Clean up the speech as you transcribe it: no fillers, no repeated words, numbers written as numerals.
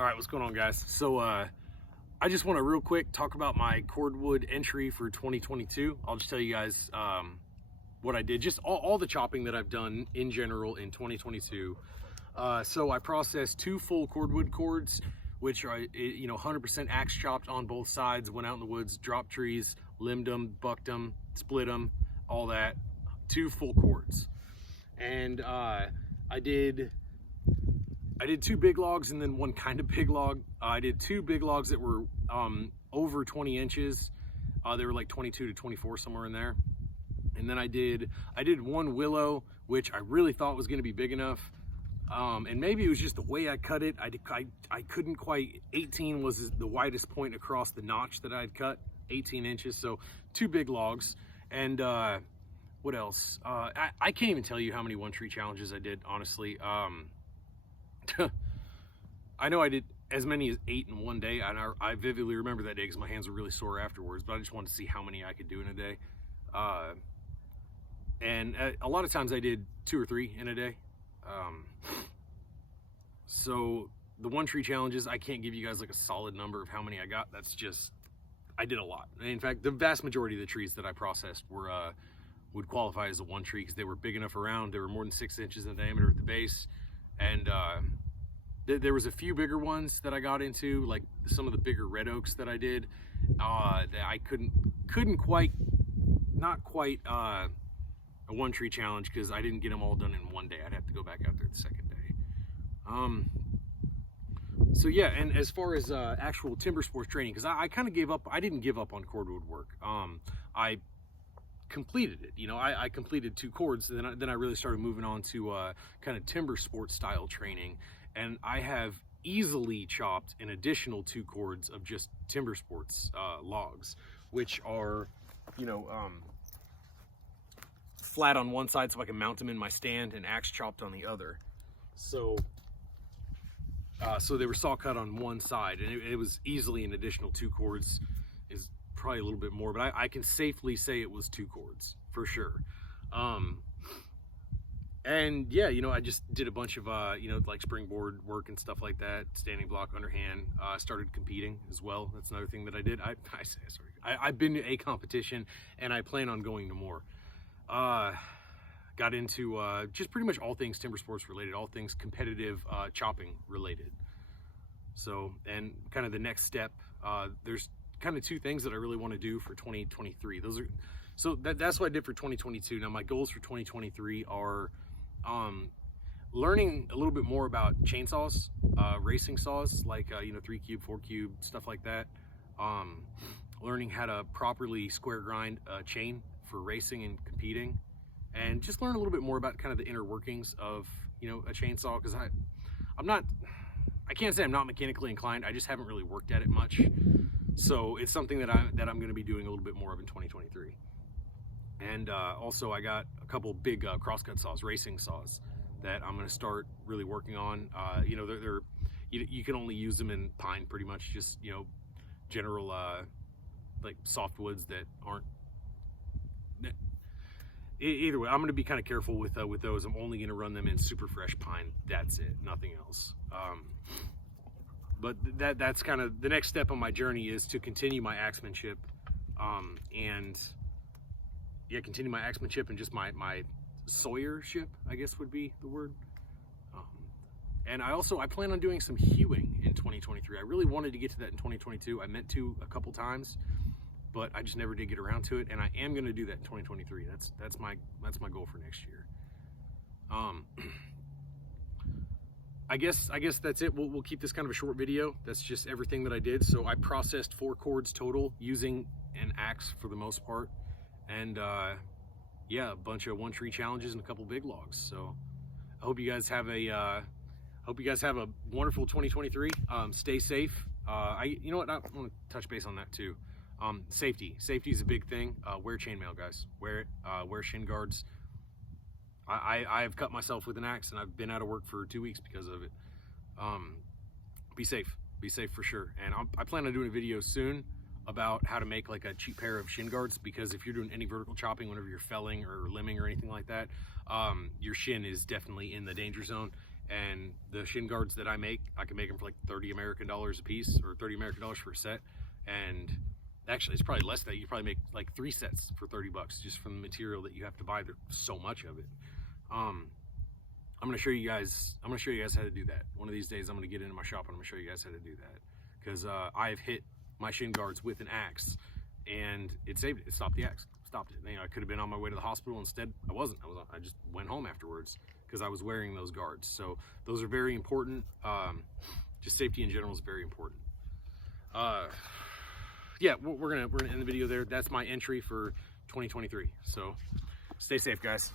All right, what's going on, guys? So I just want to real quick talk about my cordwood entry for 2022. I'll just tell you guys what I did, just all the chopping that I've done in general in 2022. So I processed 2 full cordwood cords, which are 100% axe chopped on both sides. Went out in the woods, dropped trees, limbed them, bucked them, split them, all that. 2 full cords, and I did 2 big logs and then 1 kind of big log. I did 2 big logs that were over 20 inches. They were like 22 to 24, somewhere in there. And then I did 1 willow, which I really thought was going to be big enough. And maybe it was just the way I cut it. I couldn't quite. 18 was the widest point across the notch that I'd cut, 18 inches. So 2 big logs. And what else? I can't even tell you how many one tree challenges I did, honestly. I know I did as many as 8 in one day, and I vividly remember that day because my hands were really sore afterwards, but I just wanted to see how many I could do in a day. And a lot of times I did 2 or 3 in a day. So the one tree challenges, I can't give you guys like a solid number of how many I got. That's just, I did a lot. In fact, the vast majority of the trees that I processed would qualify as a one tree because they were big enough around. They were more than 6 inches in diameter at the base. And there was a few bigger ones that I got into, like some of the bigger red oaks that I did, that I couldn't quite, not quite a one tree challenge because I didn't get them all done in one day. I'd have to go back out there the second day. So yeah, and as far as actual timber sports training, because I kind of gave up. I didn't give up on cordwood work. I completed it. I completed 2 cords, and then I really started moving on to kind of timber sports style training, and I have easily chopped an additional 2 cords of just timber sports logs, which are flat on one side so I can mount them in my stand, and axe chopped on the other. So they were saw cut on one side, and it was easily an additional 2 cords. Is probably a little bit more, but I can safely say it was 2 cords for sure. And yeah, I just did a bunch of like springboard work and stuff like that, standing block, underhand. Started competing as well. That's another thing that I did. I've been to a competition, and I plan on going to more. Got into just pretty much all things timber sports related, all things competitive chopping related. So, and kind of the next step, there's kind of 2 things that I really want to do for 2023. That's what I did for 2022. Now my goals for 2023 are learning a little bit more about chainsaws, racing saws, like 3 cube, 4 cube, stuff like that. Learning how to properly square grind a chain for racing and competing, and just learn a little bit more about kind of the inner workings of a chainsaw, because I can't say I'm not mechanically inclined. I just haven't really worked at it much. So it's something that I'm going to be doing a little bit more of in 2023. And also I got a couple big crosscut saws, racing saws, that I'm going to start really working on. You can only use them in pine, pretty much, just general like softwoods that aren't. Either way, I'm going to be kind of careful with those. I'm only going to run them in super fresh pine. That's it, nothing else. But that's kind of the next step on my journey, is to continue my axemanship, continue my axemanship and just my sawyership, I guess would be the word. And I plan on doing some hewing in 2023. I really wanted to get to that in 2022. I meant to a couple times, but I just never did get around to it, and I am going to do that in 2023. That's my goal for next year. I guess that's it. We'll keep this kind of a short video. That's just everything that I did. So I processed 4 cords total using an axe for the most part, and yeah, a bunch of one tree challenges and a couple big logs. So I hope you guys have a wonderful 2023. Stay safe. You know what? I want to touch base on that too. Safety is a big thing. Wear chainmail, guys. Wear it. Wear shin guards. I have cut myself with an axe, and I've been out of work for 2 weeks because of it. Be safe for sure. And I plan on doing a video soon about how to make like a cheap pair of shin guards, because if you're doing any vertical chopping, whenever you're felling or limbing or anything like that, your shin is definitely in the danger zone, And the shin guards that I can make them for like $30 American a piece, or $30 American for a set. And actually, it's probably less than that. You probably make like 3 sets for $30 just from the material that you have to buy. There's so much of it. I'm gonna show you guys how to do that. One of these days I'm gonna get into my shop and I'm gonna show you guys how to do that. Because I've hit my shin guards with an axe and it saved it. It stopped the axe. Stopped it. You know, I could have been on my way to the hospital. Instead, I wasn't. I just went home afterwards because I was wearing those guards. So those are very important. Just safety in general is very important. Yeah, we're gonna end the video there. That's my entry for 2023. So stay safe, guys.